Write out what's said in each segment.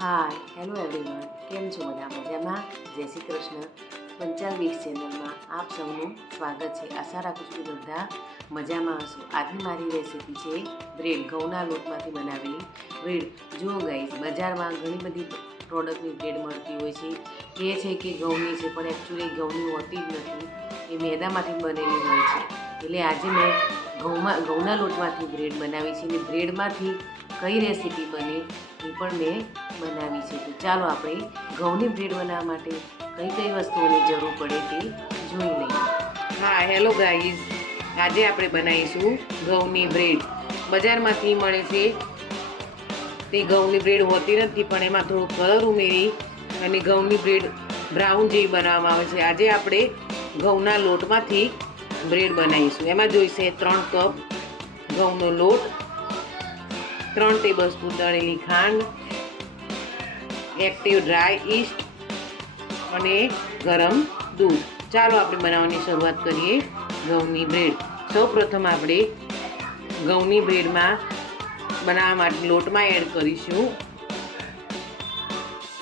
Hi hello everyone, કેમ છો? બધા મજામાં? જય શ્રી કૃષ્ણ. પંચાલ વીક્સ ચેનલમાં આપ સૌનું સ્વાગત છે. આશા રાખું છું કે બધા મજામાં હશો. આજની મારી રેસીપી છે બ્રેડ, ઘઉંના લોટમાંથી બનાવેલી બ્રેડ. જુઓ ગાઈઝ, બજારમાં ઘણી બધી પ્રોડક્ટની બ્રેડ મળતી હોય છે. કહે છે કે ઘઉંની છે, પણ એકચ્યુઅલી ઘઉંની હોતી જ નથી, એ મેદામાંથી બનેલી હોય છે. એટલે આજે મેં ઘઉંના લોટમાંથી બ્રેડ બનાવી છે અને બ્રેડમાંથી કઈ રેસીપી બને એ પણ મેં બનાવી છે. તો ચાલો આપણે ઘઉંની બ્રેડ બનાવવા માટે કઈ કઈ વસ્તુઓની જરૂર પડે તે જોઈ લઈએ. હા હેલો ગાઈઝ, આજે આપણે બનાવીશું ઘઉંની બ્રેડ. બજારમાંથી મળે છે તે ઘઉંની બ્રેડ હોતી નથી, પણ એમાં થોડો કલર ઉમેરી અને ઘઉંની બ્રેડ બ્રાઉન જેવી બનાવવામાં આવે છે. આજે આપણે ઘઉંના લોટમાંથી બ્રેડ બનાવીશું. એમાં જોઈશે 3 કપ ઘઉંનો લોટ, 3 ટેબલ સ્પૂન દળેલી ખાંડ, એક્ટિવ ડ્રાય ઈસ્ટ અને ગરમ દૂધ. ચાલો આપણે બનાવવાની શરૂઆત કરીએ ઘઉંની બ્રેડ. સૌપ્રથમ આપણે ઘઉંની બ્રેડમાં બનાવવા માટે લોટમાં એડ કરીશું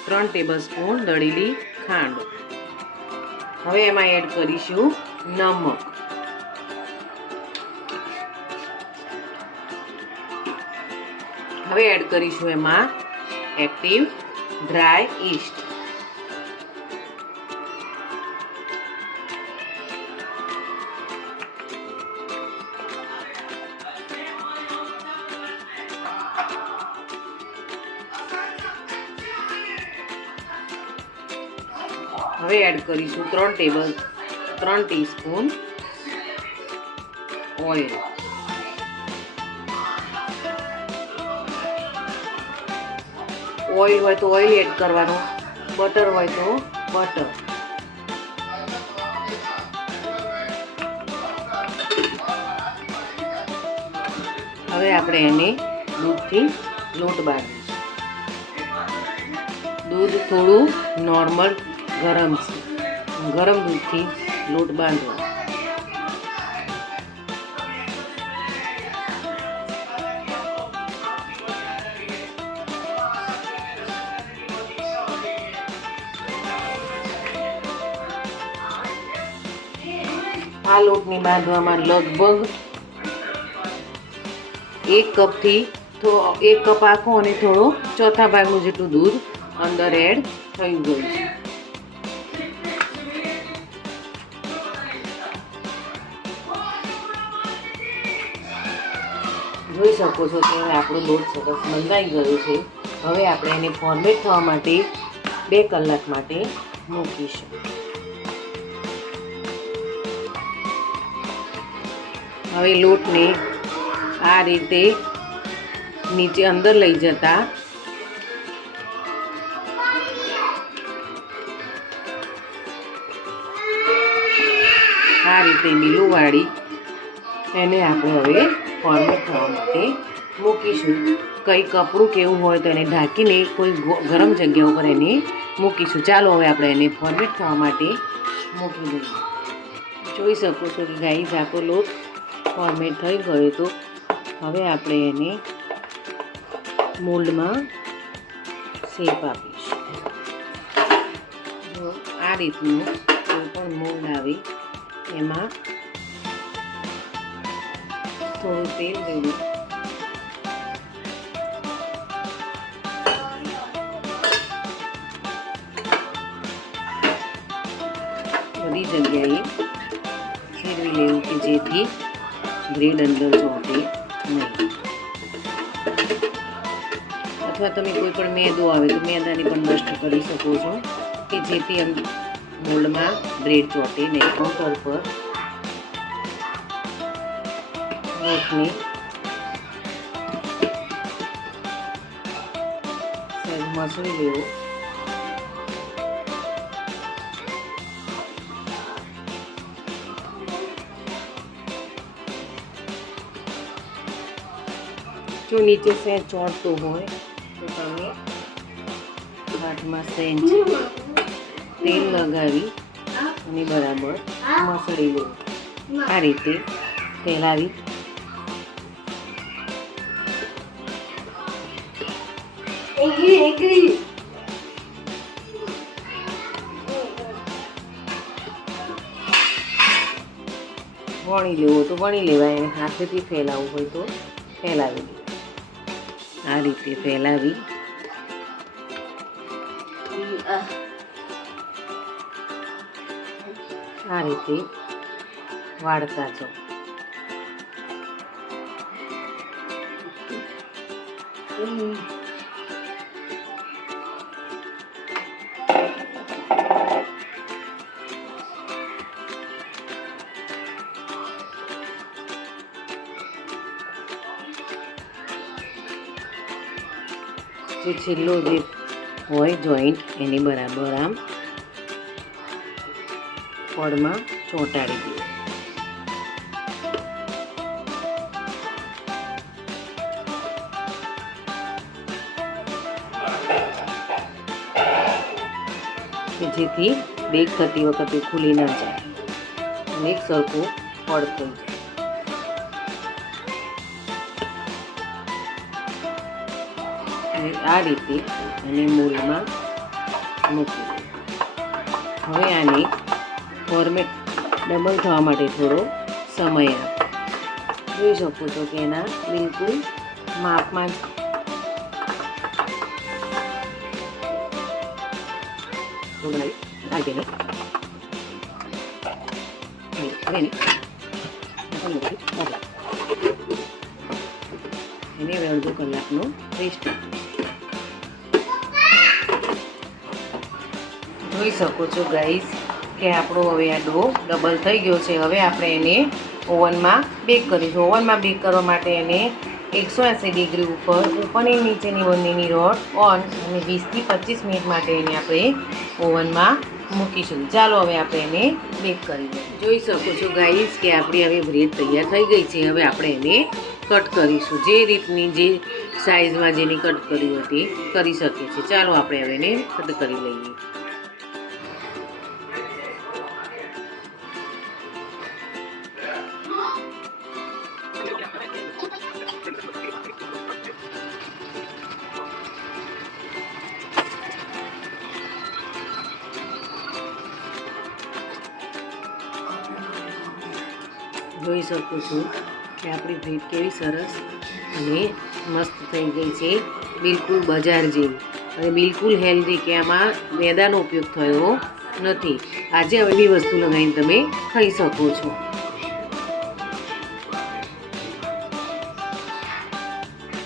3 ટેબલ સ્પૂન દળેલી ખાંડ. હવે એમાં એડ કરીશું નમક, હવે એડ કરીશું એમાં એક્ટિવ ડ્રાય ઈસ્ટ, હવે એડ કરીશું 3 ટીસ્પૂન ઓઇલ. ઓઇલ હોય તો ઓઇલ એડ કરવાનું, બટર હોય તો બટર. હવે આપણે એને દૂધથી લોટ બાંધીશું. દૂધ થોડું નોર્મલ ગરમ છે, ગરમ દૂધથી લોટ બાંધવાનો. આ લોટને બાંધવામાં લગભગ 1 કપ આખો અને થોડો ચોથા ભાગનું જેટલું દૂધ અંદર એડ થઈ ગયું છે. જોઈ શકો છો કે આપણો લોટ સરસ બંધાઈ ગયો છે. હવે આપણે એને ફોર્મેટ થવા માટે 2 કલાક માટે મૂકીશું. હવે લોટને આ રીતે નીચે અંદર લઈ જતા આ રીતે બીલું વાળી એને આપણે હવે ફોર્મેટ થવા માટે મૂકીશું. કંઈ કપડું કેવું હોય તો એને ઢાંકીને કોઈ ગરમ જગ્યા ઉપર એને મૂકીશું. ચાલો હવે આપણે એને ફોર્મેટ થવા માટે મૂકી દઈએ. જોઈ શકો છો કે ગાઈઝ આપણો લોટ ફોર્મેટ થઈ ગયો. તો હવે આપણે એને મોલ્ડમાં શેપ આપીશું. જો આ રીતનું કોઈ પણ મોલ્ડ આવે એમાં થોડું તેલ દેવું, બધી જગ્યાએ ફેરવી લેવું કે જેથી બ્રેડ અંદર ચોંટે નહીં. અથવા તમે કોઈ પણ મેદો આવે તો મેદાને પણ નષ્ટ કરી શકો છો કે જેથી મોલ્ડમાં બ્રેડ ચોંટે નહીં. કાઉન્ટર પર લોટને મસળી લેવો. જો નીચે સહેજ ચોંટતું હોય તો તમે હાથમાં સહેજ તેલ લગાવી અને બરાબર મસળી લો. આ રીતે ફેલાવી વણી લેવું તો વણી લેવાય, અને હાથેથી ફેલાવવું હોય તો ફેલાવી લે. આ રીતે ફેલાવી આ રીતે વાળતા જાઓ. જે છેલ્લો જે હોય જોઈન્ટ એને બરાબર આમ પડમાં ચોંટાડી દઈએ. કે જેથી બેક થતી વખતે ખુલી ના જાય અને એક સરખું પડ થઈ જાય. આ રીતે અને મોલમાં મૂકી દઈએ. હવે આને ફોર્મેટ ડબલ થવા માટે થોડો સમય આપો. જોઈ શકો છો કે એના બિલકુલ માપમાં જ એને અડધો કલાકનો રેસ્ટ. જોઈ શકો છો ગાઈસ કે આપણો હવે આ ડો ડબલ થઈ ગયો છે. હવે આપણે એને ઓવનમાં બેક કરીશું. ઓવનમાં બેક કરવા માટે એને 180 ડિગ્રી ઉપર ઉપરની નીચેની બંનેની રોડ ઓન અને 20 થી 25 મિનિટ માટે એને આપણે ઓવનમાં મૂકીશું. ચાલો હવે આપણે એને બેક કરી દઈએ. જોઈ શકો છો ગાઈસ કે આપણી હવે બ્રેડ તૈયાર થઈ ગઈ છે. હવે આપણે એને કટ કરીશું. જે રીતની જે સાઈઝમાં જેની કટ કરી હતી કરી શકીએ છીએ. ચાલો આપણે હવે એને કટ કરી લઈએ. જોઈ શકો છો કે આપણી બ્રેડ કેવી સરસ અને મસ્ત થઈ ગઈ છે. બિલકુલ બજાર જેવી અને બિલકુલ હેલ્ધી, કે આમાં મેદાનો ઉપયોગ થયો નથી. આજે હવે બી વસ્તુ લગાવીને તમે ખાઈ શકો છો.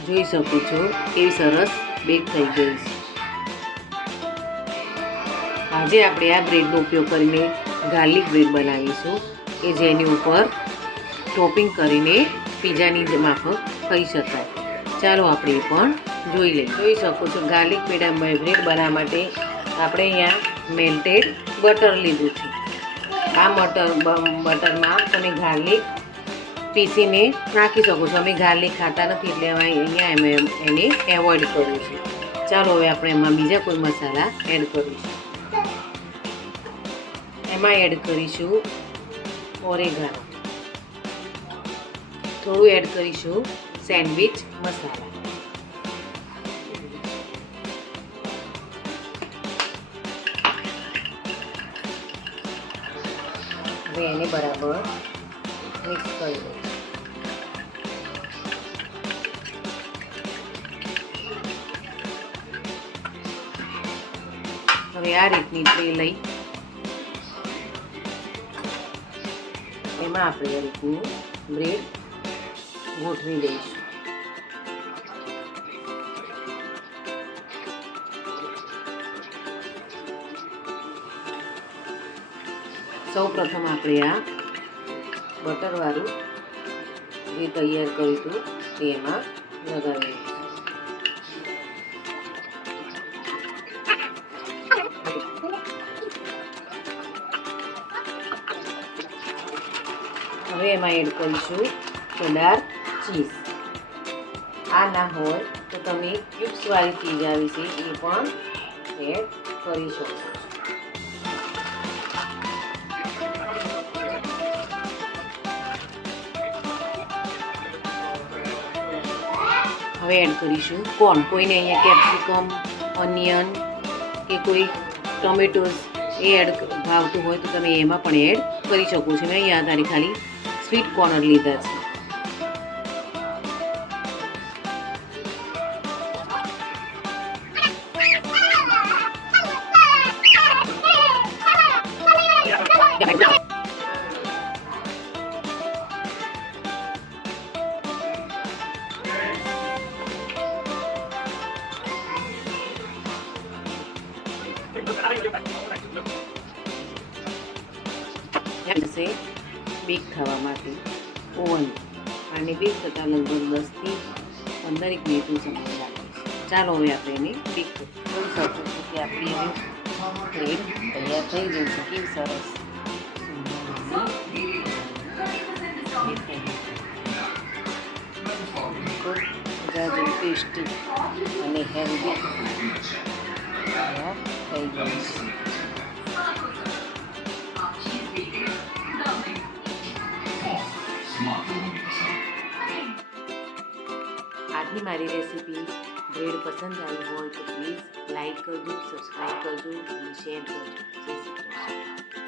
જોઈ શકો છો કેવી સરસ બેક થઈ ગઈ છે. આજે આપણે આ બ્રેડનો ઉપયોગ કરીને ગાર્લિક બ્રેડ બનાવીશું કે જેની ઉપર ટોપિંગ કરીને પીઝાની માફક ખાઈ શકાય. ચાલો આપણે એ પણ જોઈ લઈએ. જોઈ શકો છો ગાર્લિક બ્રેડ બનાવવા માટે આપણે અહીંયા મેલ્ટેડ બટર લીધું છે. આ બટરમાં તમે ગાર્લિક પીસીને નાખી શકો છો. અમે ગાર્લિક ખાતા નથી એટલે અહીંયા અમે એને એવોઇડ કર્યું છે. ચાલો હવે આપણે એમાં બીજા કોઈ મસાલા એડ કરીશું. એમાં એડ કરીશું ઓરેગાનો, થોડું એડ કરીશું સેન્ડવિચ મસાલા, હવે એને બરાબર મિક્સ કરી દઈશું. હવે આ રીતની ટ્રે લઈ એમાં આપણે આ રીતનું બ્રેડ ગોઠવી દઈશું. સૌ પ્રથમ આપણે આ બટરવાળું જે તૈયાર કર્યું હતું તે એમાં લગાવી દઈશું. હવે એમાં એડ કરીશું ચેડાર ચીઝ. આ ના હોય તો તમે ક્યુબ્સવાળી ચીઝ આવી છે એ પણ એડ કરી શકો છો. હવે એડ કરીશું કોર્ન. કોઈને અહીંયા કેપ્સિકમ, ઓનિયન કે કોઈ ટોમેટોસ એ એડ ભાવતું હોય તો તમે એમાં પણ એડ કરી શકો છો. મેં અહીંયા તારી ખાલી સ્વીટ કોર્ન લીધા છે. બેક થવા માટે ઓવન આને બેક થતાં લગભગ 10 થી 15 મિનિટનો સમય લાગે છે. ચાલો હવે આપણે એને બેક કરીએ. જોઈ શકો છો કે આપણી હવે બ્રેડ તૈયાર થઈ ગયું છે. કેવી સરસ ખૂબ જાજુ ટેસ્ટી અને હેલ્ધી તૈયાર થઈ ગયું છે. આજની મારી રેસીપી બ્રેડ પસંદ આવી હોય તો પ્લીઝ લાઈક કરજો, સબસ્ક્રાઈબ કરજો અને શેર કરજો. જય શ્રી કૃષ્ણ.